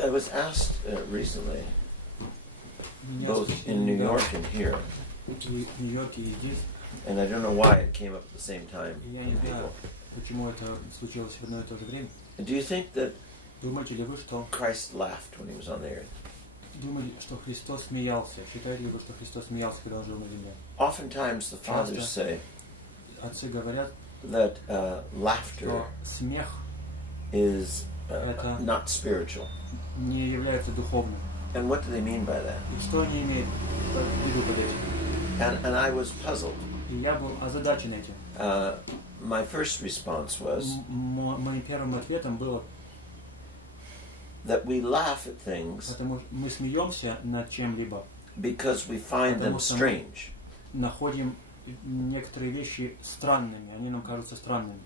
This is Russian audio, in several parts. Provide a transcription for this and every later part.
I was asked recently, both in New York and here, and I don't know why it came up at the same time. Do you think that Christ laughed when he was on the earth? Oftentimes the fathers say that laughter is not spiritual. And what do they mean by that? And I was puzzled. My first response was that we laugh at things because we find them strange.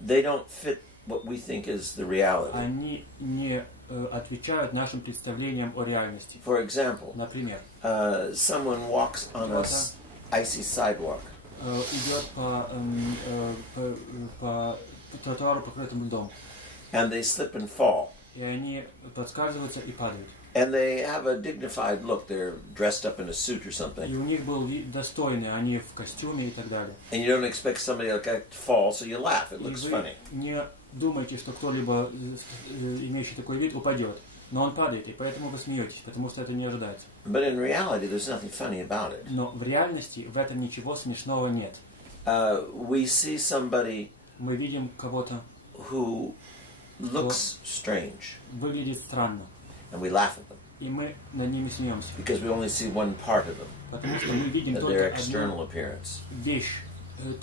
They don't fit what we think is the reality. For example, someone walks on an icy sidewalk. And they slip and fall. And they have a dignified look. They're dressed up in a suit or something. And you don't expect somebody like that to fall, so you laugh. It looks funny. Думаете, что кто-либо, имеющий такой вид, упадет. Но он падает, и поэтому вы смеетесь, потому что это не ожидается. But in reality, there's nothing funny about it. Но в реальности в этом ничего смешного нет. We see somebody мы видим кого-то, who looks strange. Выглядит странно. And we laugh at them. И мы над ними смеемся. Because we only see one part of them. Потому что мы видим their external appearance. Вещь,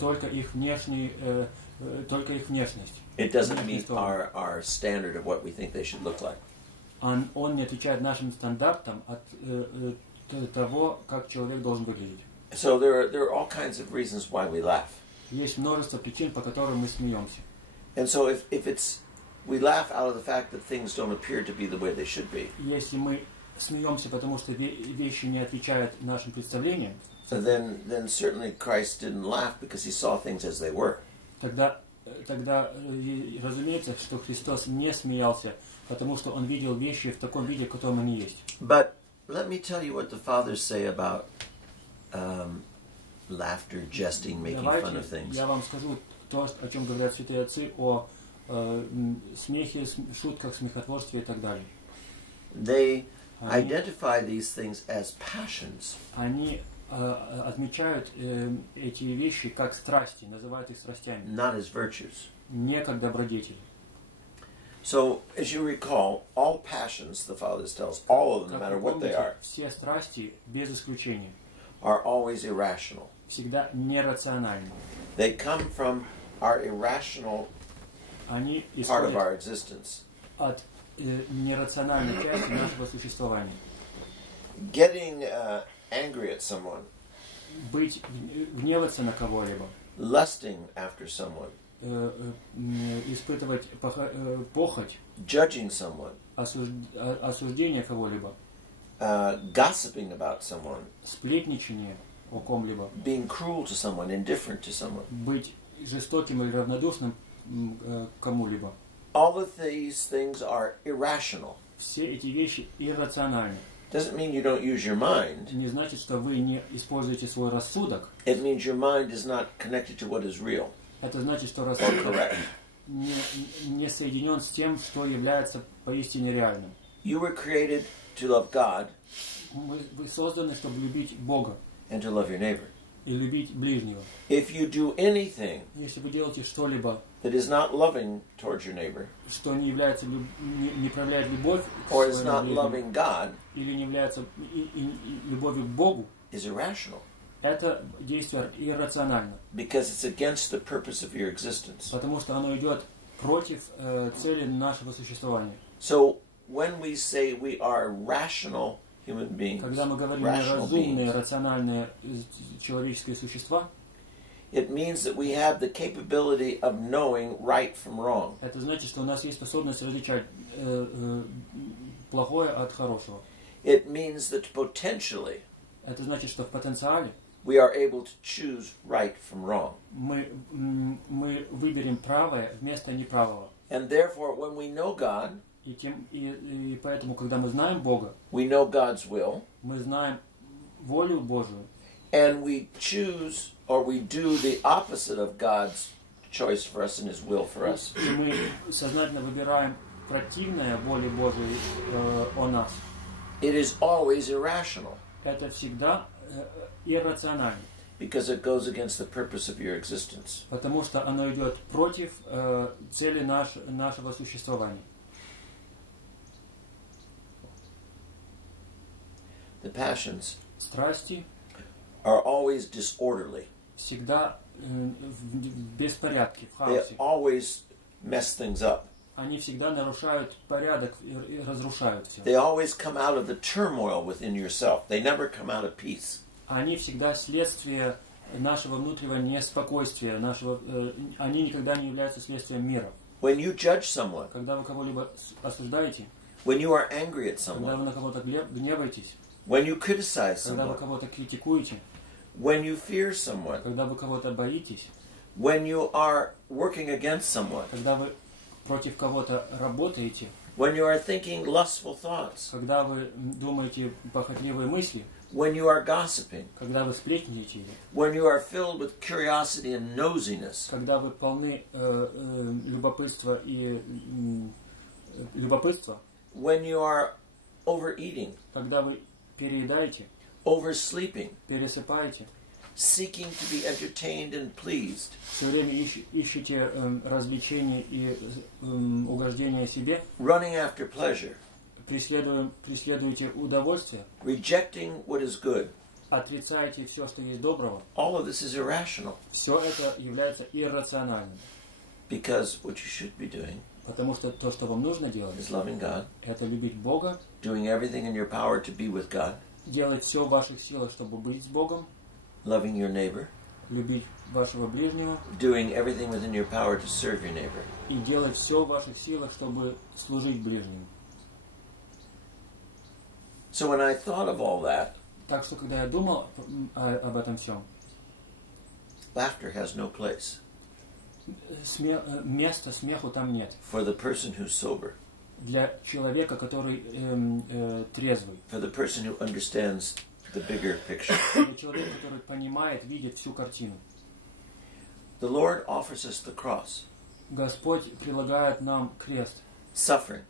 только их внешний, только их внешность. It doesn't meet our standard of what we think they should look like. Он не отвечает нашим стандартам от того, как человек должен выглядеть. So there are all kinds of reasons why we laugh. Есть множество причин, по которым мы смеемся. And so if it's we laugh out of the fact that things don't appear to be the way they should be. Если мы смеемся, потому что вещи не отвечают нашим представлениям, then certainly Christ didn't laugh because he saw things as they were. Тогда разумеется, что Христос не смеялся, потому что он видел вещи в таком виде, в котором они есть. But let me tell you what the fathers say about laughter, jesting, making fun of things. Я вам скажу то, о чем говорят святые отцы, о смехе, шутках, смехотворстве и так далее. They identify these things as passions. Они отмечают эти вещи как страсти, называют их страстями. Not as virtues. Не как добродетели. So, as you recall, all passions, the Father tells, all of them, no matter what they are, все страсти, без исключения, are always irrational. Всегда нерациональны. They come from our irrational part of our existence. От нерациональной части нашего существования. Getting angry at someone. Гневаться на кого-либо. Lusting after someone. Испытывать похоть. Judging someone. Осуждение кого-либо. Gossiping about someone. Сплетничание о ком-либо. Being cruel to someone, indifferent to someone. Быть жестоким или равнодушным кому-либо. All of these things are irrational. Все эти вещи иррациональны. Doesn't mean you don't use your mind. Не значит, что вы не используете свой рассудок. It means your mind is not connected to what is real. Это значит, что рассудок не соединен с тем, что является поистине реальным. You were created to love God. Вы созданы, чтобы любить Бога. And to love your neighbor. И любить ближнего. If you do anything если вы делаете что-либо, that is not loving towards your neighbor, что не является не проявляет любовь к or is not loving God, или не является любовью к Богу, is irrational. Это действие иррационально. Because it's against the purpose of your existence. Потому что оно идет против цели нашего существования. So when we say we are rational human beings, когда мы говорим разумные, рациональные человеческие существа, it means that we have the capability of knowing right from wrong. Это значит, что у нас есть способность различать плохое от хорошего. It means that potentially это значит, что в потенциале we are able to choose right from wrong. Мы выберем правое вместо неправого. And therefore, when we know God, И поэтому, когда мы знаем Бога, we know God's will, мы знаем волю Божию, and we choose or we do the opposite of God's choice for us and His will for us. и мы сознательно выбираем противное воле Божией о нас. It is always irrational Это всегда иррационально, because it goes against the purpose of your existence. потому что оно идет против цели нашего существования. The passions Страсти are always disorderly. всегда в беспорядке, в They хаосе. always mess things up. Они всегда нарушают порядок и разрушают все. They always come out of the turmoil within yourself. They never come out of peace. Они всегда следствие нашего внутреннего неспокойствия, они никогда не являются следствием мира. When you judge someone, Когда вы кого-либо осуждаете, when you are angry at когда someone, вы на кого-то гневаетесь, when you criticize когда вы someone, кого-то критикуете, when you fear someone, когда вы кого-то боитесь, when you are working against someone, когда вы против кого-то работаете, when you are thinking lustful thoughts, когда вы думаете похотливые мысли, when you are gossiping, когда вы сплетничаете, when you are filled with curiosity and nosiness, когда вы полны любопытства, when you are overeating, когда вы переедаете, oversleeping, пересыпаете, seeking to be entertained and pleased, все время ищете развлечения и угождения себе, running after pleasure, преследуете удовольствие, rejecting what is good. отрицаете все, что есть доброго, All of this is irrational все это является иррациональным. because what you should be doing Потому что то, что вам нужно делать, is loving God, это любить Бога, doing everything in your power to be with God, делать все в ваших силах, чтобы быть с Богом, loving your neighbor, любить вашего ближнего doing everything within your power to serve your neighbor. и делать все в ваших силах, чтобы служить ближнему. So when I thought of all that, Так что, когда я думал об этом всем, laughter has no place места смеху там нет. for the person who's sober, Для человека, который трезвый, for the person who understands the bigger picture. для человека, который понимает, видит всю картину. The Lord offers us the cross, Господь предлагает нам крест, suffering,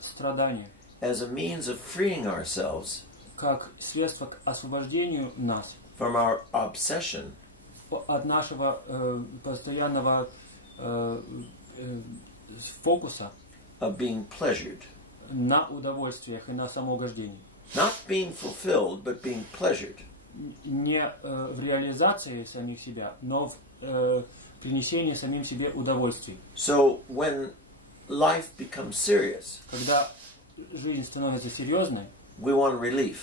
страдания, as a means of freeing ourselves как средство к освобождению нас from our obsession от нашего постоянного фокуса of being pleasured. на удовольствиях и на самоугождении. Not being fulfilled, but being pleasured. Не в реализации самих себя, но в принесении самим себе удовольствий. So when life becomes serious, Когда жизнь становится серьезной, we want relief.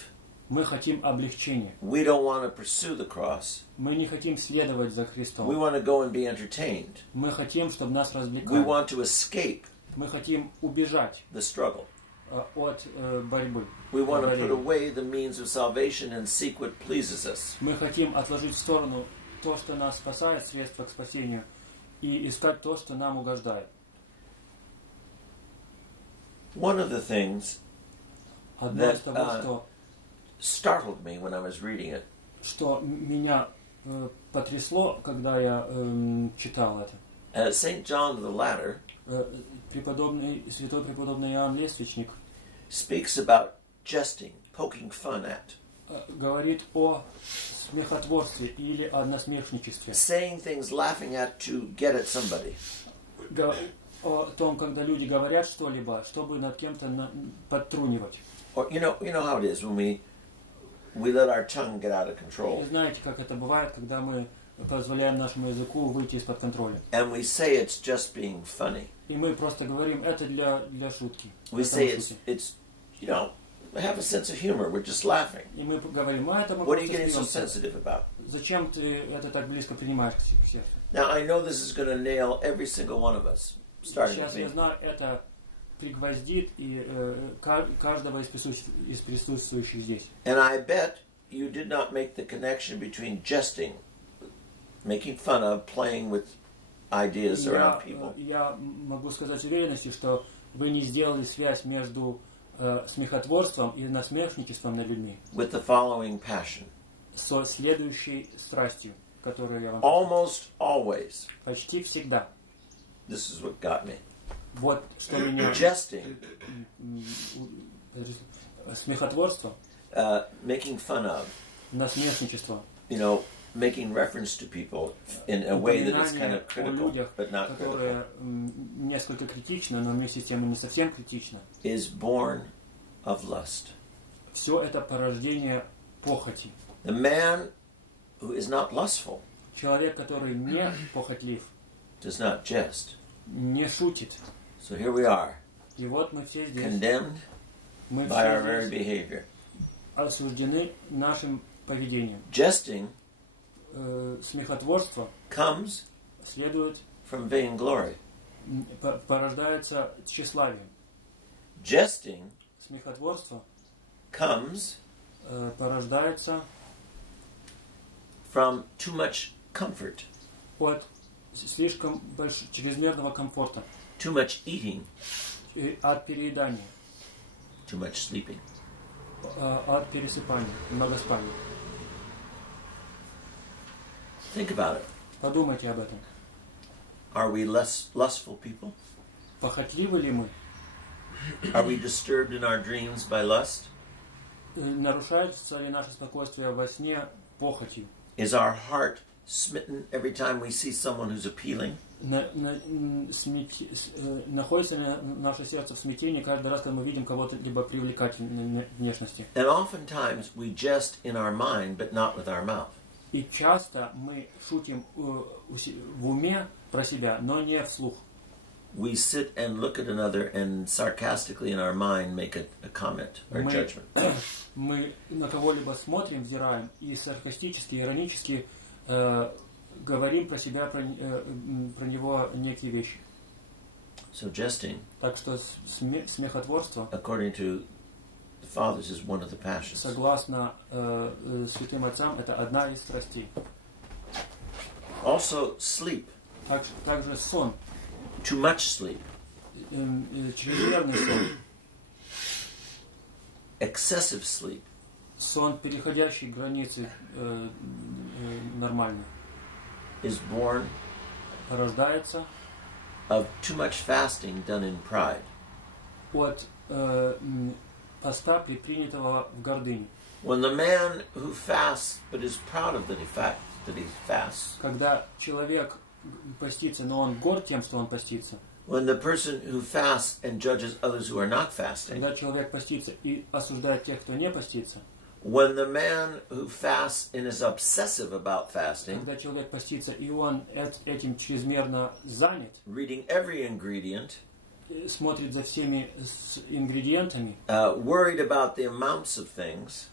мы хотим облегчения. We don't want to pursue the cross. Мы не хотим следовать за We Христом. want to go and be entertained. Мы хотим, чтобы нас We развлекали. want to escape Мы хотим убежать the struggle. от борьбы. We want to put борения. away the means of salvation and seek what pleases us. Мы хотим отложить в сторону то, что нас спасает, средства к спасению, и искать то, что нам угождает. One of the things Одно из того, startled me when I was reading it что меня потрясло, когда я читал это. St. John the Latter Святой преподобный Иоанн Лествичник speaks about jesting, poking fun at, говорит о смехотворстве или о насмешничестве. saying things, laughing at to get at somebody. О том, когда люди говорят что-либо, чтобы над кем-то подтрунивать. Or you know how it is when we let our tongue get out of control. Вы знаете, как это бывает, когда мы позволяем нашему языку выйти из-под контроля. And we say it's just being funny. И мы просто говорим, это для шутки. We say it's have a sense of humor. We're just laughing. И мы говорим, это мы What are you просто getting so смеемся. sensitive about? Зачем ты это так близко принимаешь к сердцу? Now I know this is going to nail every single one of us, starting Сейчас with я me. знаю, это пригвоздит и каждого из присутствующих здесь. And I bet you did not make the connection between jesting, making fun of, playing with ideas around people, Я могу сказать с уверенностью, что вы не сделали связь между смехотворством и насмешничеством над людьми. with the following passion. Со следующей страстью, которую я вам Almost always, почти всегда. this is what got me. Вот что меня... Jesting, Смехотворство, making fun of, насмешничество, making reference to people in a way that is kind упоминание of о critical, людях, but not critical, которое несколько критично, но вместе с тем не совсем критично. is born of lust. Все это порождение похоти. The man who is not lustful Человек, который не похотлив, does not jest. не шутит. So here we are, И вот мы все здесь. condemned Мы by our все very здесь behavior. осуждены нашим поведением. Jesting Смехотворство comes следует, from vainglory. порождается тщеславием. Jesting Смехотворство comes порождается from too much comfort, от слишком чрезмерного комфорта, too much eating, от переедания, too much sleeping. от пересыпания, многоспания. Think about it. Подумайте об этом. Are we less lustful people? Похотливы ли мы? Are we disturbed in our dreams by lust? Нарушается ли наше спокойствие во сне похотью? Is our heart smitten every time we see someone who's appealing? Находится ли наше сердце в смятении каждый раз, когда мы видим кого-то либо привлекательной внешности? And oftentimes we jest in our mind, but not with our mouth. И часто мы шутим в уме про себя, но не вслух. We sit and look at another and sarcastically in our mind make a comment or judgment. Мы на кого-либо смотрим, взираем и саркастически, иронически говорим про себя, про него некие вещи. So jesting, Так что смехотворство, according to the fathers, is one of the passions. согласно святым отцам, это одна из страстей. Also sleep. Также сон, Too much sleep. чрезмерный сон, Excessive sleep сон, переходящий границы нормально, is born порождается of too much fasting done in pride. от поста, предпринятого в гордыне. When the man who fasts but is proud of that he fasts, Когда человек постится, но он горд тем, что он постится. when the person who fasts and judges others who are not fasting, Когда человек постится и осуждает тех, кто не постится. when the man who fasts and is obsessive about fasting, Когда человек постится и он этим чрезмерно занят, reading every ingredient, смотрит за всеми ингредиентами, worried about the amounts of things,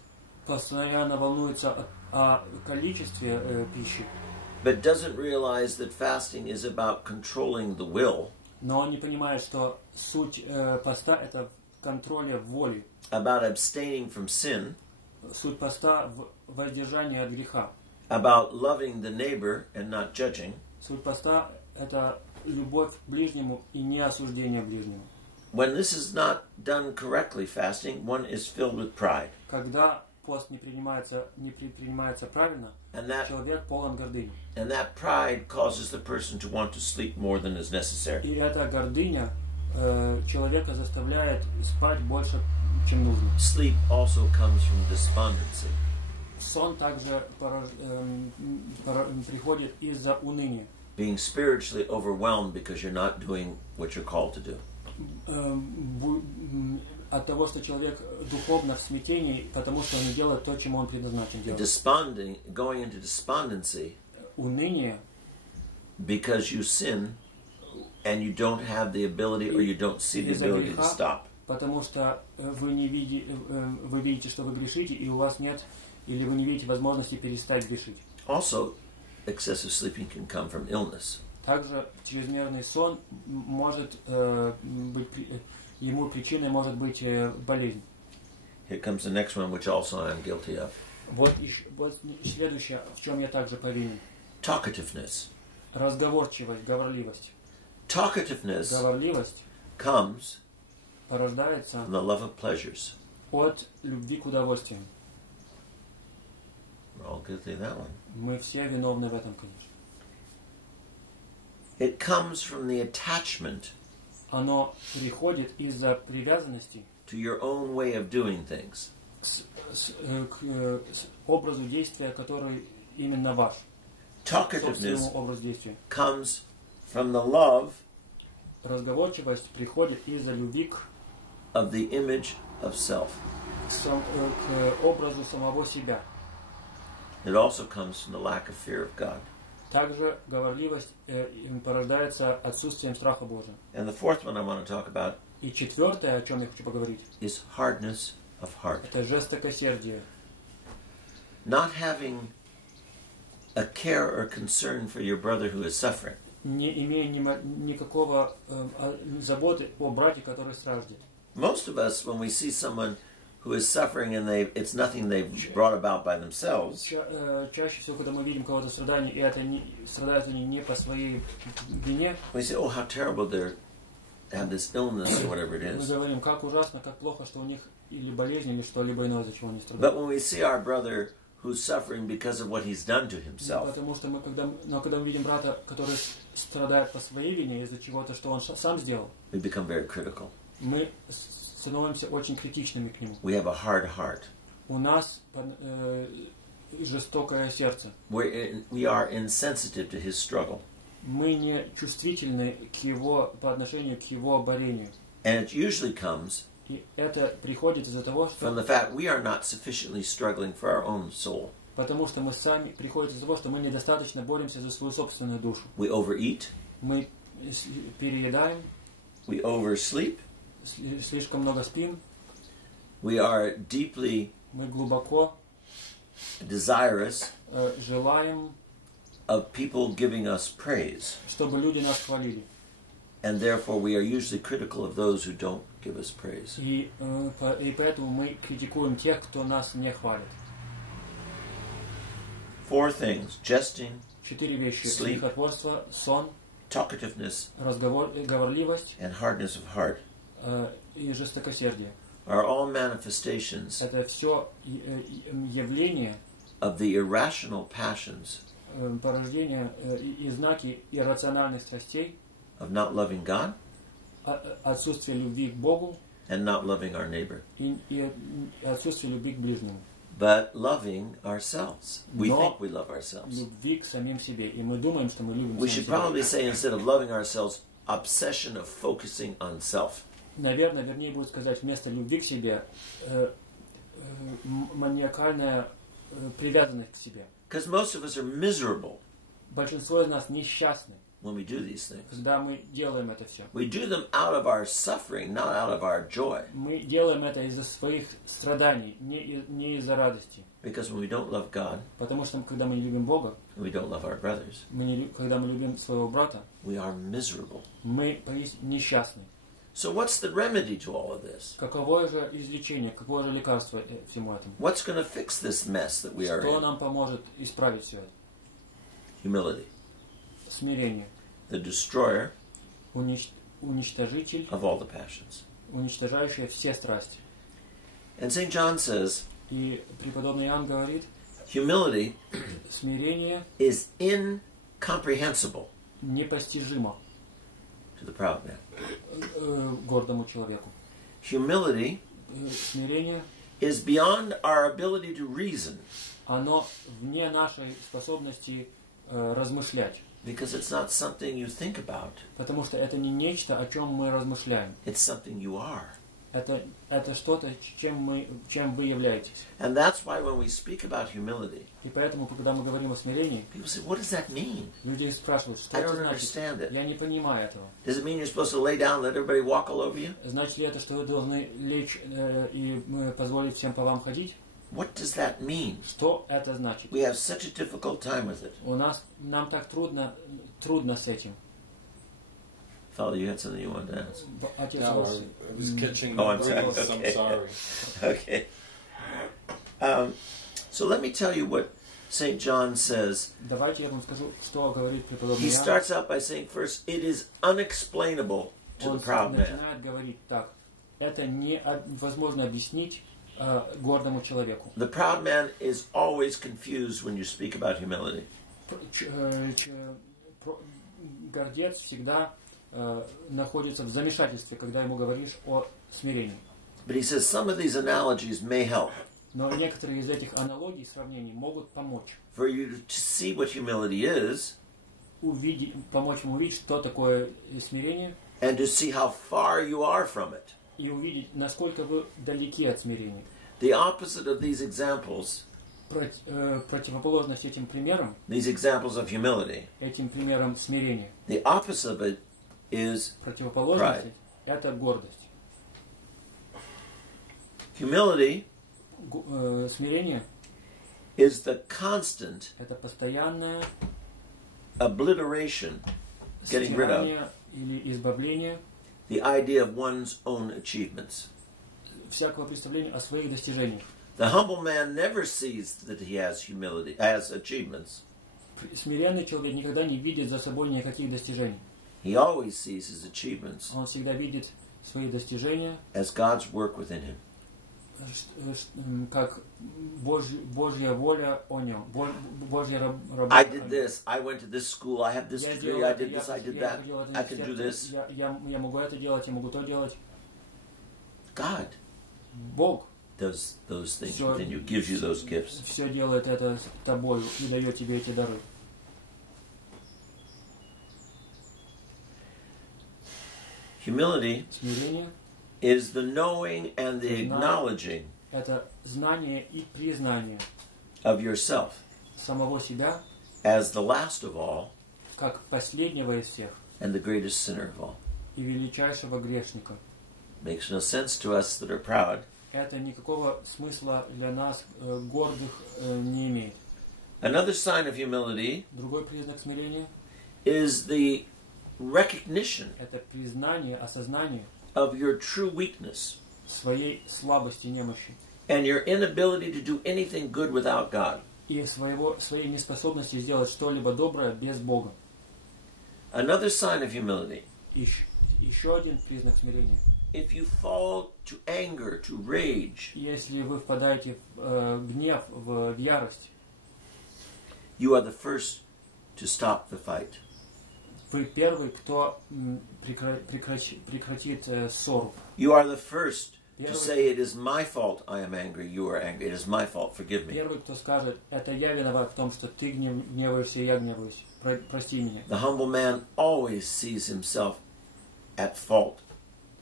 постоянно волнуется о количестве пищи, but doesn't realize that fasting is about controlling the will, но он не понимает, что суть поста – это в контроле воли. about abstaining from sin, Суть поста в воздержании от греха. about loving the neighbor and not judging, Суть поста – это любовь к ближнему и не осуждение ближнему. when this is not done correctly, fasting, one is filled with pride. Когда пост не предпринимается правильно, And that человек полон гордыни. pride causes the person to want to sleep more than is necessary. И эта гордыня человека заставляет спать больше, чем нужно. Sleep also comes from despondency. Сон также приходит из-за уныния. Being spiritually overwhelmed because you're not doing what you're called to do. От того, что человек духовно в смятении, потому что он не делает то, чему он предназначен делать. Going into despondency Уныние, because you sin and you don't have the ability or you don't see the ability to stop. потому что вы видите, что вы грешите, и у вас нет, или вы не видите возможности перестать грешить. Also, excessive sleeping can come from illness. Также чрезмерный сон может быть, ему причиной может быть болезнь. Here comes the next one, which also I'm guilty of. Вот следующее, в чем я также повинен. Talkativeness. Разговорчивость, говорливость. Talkativeness Говорливость comes порождается from the love of pleasures. от любви к удовольствиям. We're all guilty of that one. Мы все виновны в этом, конечно. It comes from the attachment Оно приходит из-за привязанности to your own way of doing things. к образу действия, который именно ваш. Talkativeness Собственному образу действия. comes from the love Разговорчивость приходит из-за любви к of the image of self. к образу самого себя. It also comes from the lack of fear of God. Также говорливость порождается отсутствием страха Божия. And the fourth one I want to talk about И четвертое, о чем я хочу поговорить, is hardness of heart. это жестокосердие. Not having a care or concern for your brother who is suffering. Не имея никакого заботы о брате, который страждет. Most of us, when we see someone who is suffering and it's nothing they've brought about by themselves, Чаще всего, когда мы видим кого-то страдания, и это страдают они не по своей вине, we say, oh, how terrible they have this illness or whatever it мы is. говорим, как ужасно, как плохо, что у них или болезнь, или что-либо иное, за чего они But страдают. when we see our brother who's suffering because of what he's done to himself, Потому что когда мы видим брата, который страдает по своей вине из-за чего-то, что он сам сделал, we become very critical. мы становимся очень критичными к нему. We have a hard heart. У нас жестокое сердце. We are insensitive to his struggle. Мы не чувствительны по отношению к его борению. And it usually comes И это приходит из-за того, from the что fact we are not sufficiently struggling for our own soul. потому что мы сами приходит из-за того, что мы недостаточно боремся за свою собственную душу. We overeat, Мы переедаем, we oversleep, слишком много спим, we are deeply мы глубоко desirous желаем, of people giving us praise. чтобы люди нас хвалили. And therefore we are usually critical of those who don't give us praise. И поэтому мы критикуем тех, кто нас не хвалит. 4 things: jesting, 4 вещи: Sleep. смехотворство, сон, talkativeness, говорливость and hardness of heart и жестокосердие. are all manifestations Это все явления, of the irrational passions порождения и знаки иррациональных страстей, of not loving God отсутствие любви к Богу and not loving our neighbor, и отсутствие любви к ближнему. but loving ourselves. We Но think we love ourselves. любви к самим себе. И мы думаем, что мы любим We самих should себя. probably say, instead of loving ourselves, obsession of focusing on self. Наверное, вернее будет сказать, вместо любви к себе маниакальная привязанность к себе. Because most of us are miserable Большинство из нас несчастны, when we do these things. когда мы делаем это все. We do them out of our suffering, not out of our joy. Мы делаем это из-за своих страданий, не из-за радости. Because when we don't love God, Потому что когда мы не любим Бога, and we don't love our brothers, когда мы любим своего брата, we are miserable. мы несчастны. So what's the remedy to all of this? Каково же излечение, какое же лекарство всему этому? What's going to fix this mess that we are Что in? нам поможет исправить все это? Humility. Смирение. The destroyer Уничтожитель, of all the passions. уничтожающий все страсти. And St. John says, И преподобный Иоанн говорит, humility смирение is incomprehensible непостижимо to the proud man. Гордому человеку. Humility Смирение, is beyond our ability to reason, оно вне нашей способности размышлять. because it's not something you think about. Потому что это не нечто, о чем мы размышляем. It's something you are. Это что-то, чем вы являетесь. And that's why when we speak about humility, И поэтому, когда мы говорим о смирении, people say, what does that mean? люди спрашивают, что I это don't значит. understand it. Я не понимаю этого. Does it mean you're supposed to lay down, let everybody walk all over you? Значит ли это, что вы должны лечь и позволить всем по вам ходить? What does that mean? Что это значит? We have such a difficult time with it. Нам так трудно с этим. Father, you had something you wanted to ask. Отец No, ваш, I was catching Oh, my I'm sorry. breath. Okay. I'm sorry. Okay. So let me tell you what St. John says. давайте я вам скажу, что говорит преподобный He Иоанн. starts out by saying, first, it is unexplainable to the Он proud man. начинает говорить так. это невозможно объяснить гордому человеку. The proud man is always confused when you speak about humility. Гордец всегда находится в замешательстве, когда ему говоришь о смирении. But he says some of these analogies may help Но некоторые из этих аналогий, сравнений могут помочь. for you to see what humility is Помочь ему увидеть, что такое смирение, and to see how far you are from it. и увидеть, насколько вы далеки от смирения. The opposite of these examples, Противоположность этим примерам, these examples of humility, этим примерам смирения, the opposite of it is противоположность это гордость. humility Смирение is the constant это постоянное obliteration, getting rid of стирание или избавление the idea of one's own achievements. всякого представления о своих достижениях. The humble man never sees that he has humility, has achievements. Смиренный человек никогда не видит за собой никаких достижений. He always sees his achievements Он всегда видит свои достижения as God's work within him. как Божья воля о нем, Божья работа. I did this, I went to this school, I have this degree, I did this, I did that, I can do this. Я могу это делать, я могу то делать. God Бог does those things within you, gives you those gifts. все делает это с тобой и дает тебе эти дары. Humility Смирение is the knowing and the acknowledging это знание и признание of yourself самого себя as the last of all как последнего из всех and the greatest sinner of all. и величайшего грешника. Makes no sense to us that are proud. Это никакого смысла для нас гордых не имеет. Another sign of humility Другой признак смирения is the recognition это признание, осознание of your true weakness своей слабости, немощи and your inability to do anything good without God. и своей неспособности сделать что-либо доброе без Бога. Another sign of humility. Еще один признак смирения. If you fall to anger, to rage, Если вы впадаете в гнев, в ярость, you are the first to stop the fight. вы первый, кто прекратит ссору. You are the first to say, it is my fault I am angry, you are angry. It is my fault, forgive me. Первый, кто скажет, это я виноват в том, что ты гневаешься, и я гневаюсь. Прости меня. The humble man always sees himself at fault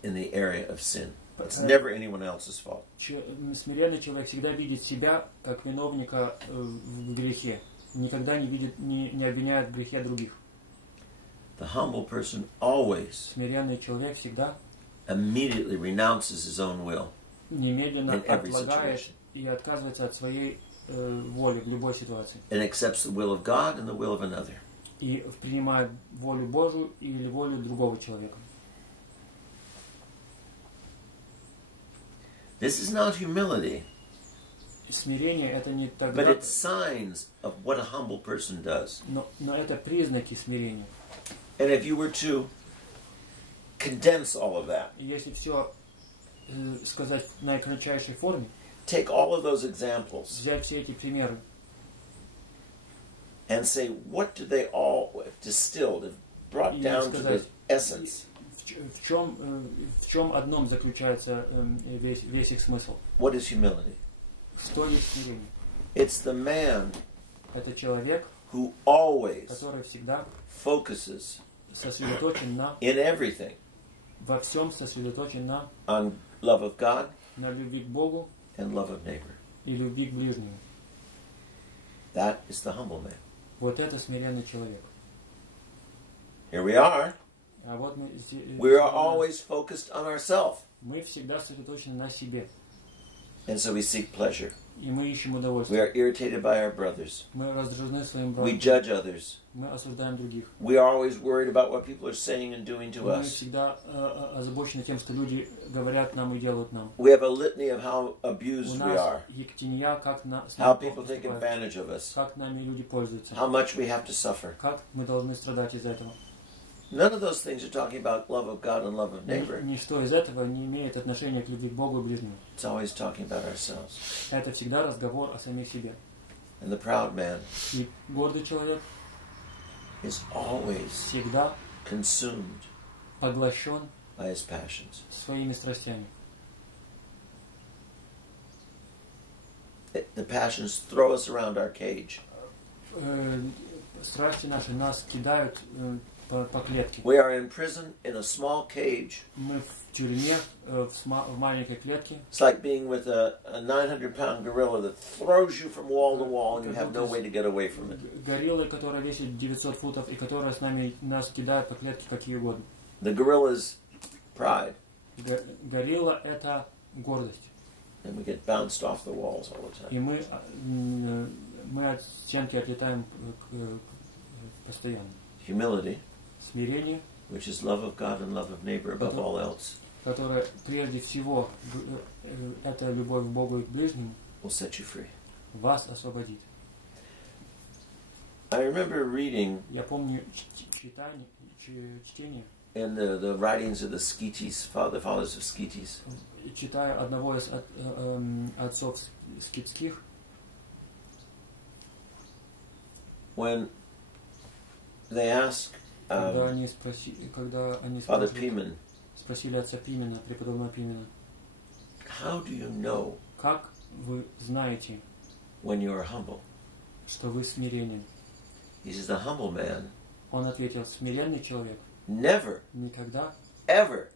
in the area of sin. It's never anyone else's fault. Смиренный человек всегда видит себя как виновника в грехе. Никогда не обвиняет в грехе других. The humble person always Смиренный человек всегда immediately renounces his own will немедленно in every отлагает situation и отказывается от своей воли в любой ситуации. and accepts the will of God and the will of another. И принимает волю Божию или волю другого человека. This is not humility, Смирение это не but тогда, it's signs of what a humble person does. но это признаки смирения. And if you were to condense all of that, И если все сказать в наикратчайшей форме, take all of those examples взять все эти примеры and say, what do they all distilled, have brought down to the essence? в чем одном заключается весь их смысл? What is humility? Что есть смирение? It's the man Это человек, who always который всегда focuses сосредоточен in everything во всем сосредоточен on love of God на любви к Богу and love of neighbor. и любви к ближнему. That is the humble man. Вот это смиренный человек. Here we are. А вот We are always focused on ourselves. мы всегда сосредоточены на себе. And so we seek pleasure. И мы ищем We удовольствие. are irritated by our brothers. Мы раздражены своим We братом. judge others. Мы осуждаем других. We are always worried about what people are saying and doing to Мы us. всегда озабочены тем, что люди говорят нам и делают нам. We have a litany of how У abused we нас are, ектенья, как с how нами people take поступают, advantage of us, как нами люди пользуются, how much we have to suffer. как мы должны страдать из-за этого. None of those things are talking about love of God and love of neighbor. Ничто из этого не имеет отношения к любви к Богу и ближнему. It's always talking about ourselves. Это всегда разговор о самих себе. And the proud man И гордый человек is always всегда consumed поглощен by his passions. своими страстями. The passions throw us around our cage. Страсти наши нас кидают по клетке. We are in prison in a small cage. Мы в тюрьме, в маленькой клетке. It's like being with a 900-pound gorilla that throws you from wall to wall and you have no way to get away from it. Горилла, которая весит 900 футов и которая нас кидает по клетке какие угодно. The gorilla's pride. Горилла — это гордость. And we get bounced off the walls all the time. И мы от стенки отлетаем постоянно. Humility, Смирение, which is love of God and love of neighbor above all else, которое прежде всего это любовь к Богу и к ближнему, will set you free. вас освободит. I remember reading Я помню чтение, in the writings of the Skeetes, the fathers of Skeetes, читая одного из отцов скитских, when they ask когда они Father Pimen, спросили отца Пимена, преподобного Пимена, how do you know как вы знаете, when you are humble? что вы смиренен? He says the humble man Он ответил: смиренный человек never, никогда ever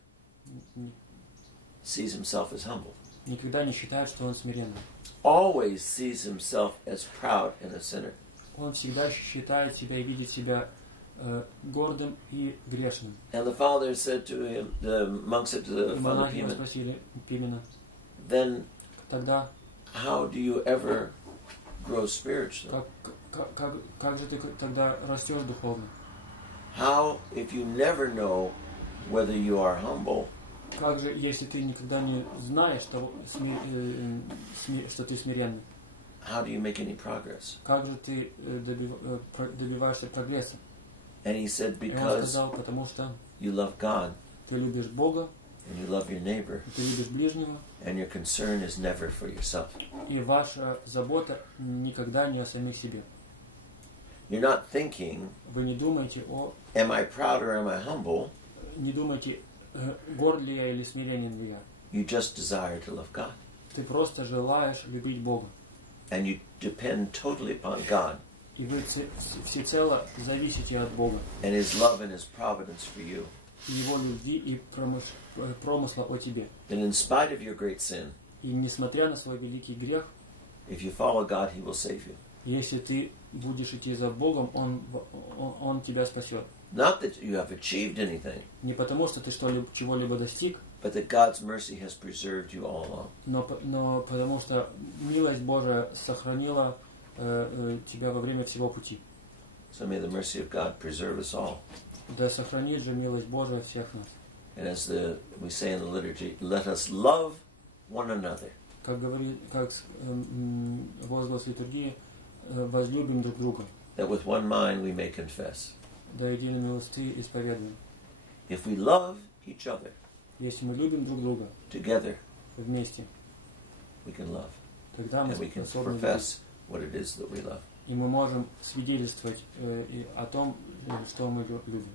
sees himself as humble. никогда не считает, что он смиренный. Always sees himself as proud and a sinner. Он всегда считает себя и видит себя гордым и грешным. And the father said to him, the monk said to the Father Монахи Pimen, спросили Пимена: then тогда how do you ever grow spiritually? как же ты тогда растешь духовно? How, if you never know whether you are humble, Как же, если ты никогда не знаешь, что ты смиренный? how do you make any progress? Как же ты добиваешься прогресса? And he said, И он because сказал: потому что you love God ты любишь Бога, and you love your neighbor, ты любишь ближнего, and your concern is never for yourself. и ваша забота никогда не о самих себе. You're not thinking, Вы не думаете am I proud or am I humble? не думаете, горд ли я или смиренен ли я. You just desire to love God. Ты просто желаешь любить Бога. And you depend totally upon God И вы всецело зависите от Бога. and His love and His providence for you. Его любви и промысла о тебе. That in spite of your great sin, И несмотря на свой великий грех, if you follow God, He will save you. если ты будешь идти за Богом, Он тебя спасет. Not that you have achieved anything, Не потому, что ты чего-либо достиг, but that God's mercy has preserved you all along. но потому что милость Божия сохранила тебя во время всего пути. So may the mercy of God preserve us all. Да сохранит же милость Божия всех нас. And as we say in the liturgy, let us love one another. Как возглас литургии, возлюбим друг друга. That with one mind we may confess. Да единой милости исповедуем. If we love each other Если мы любим друг друга together, вместе, we can love. тогда мы And we can способны любить. profess what it is that we love. И мы можем свидетельствовать о том, что мы любим.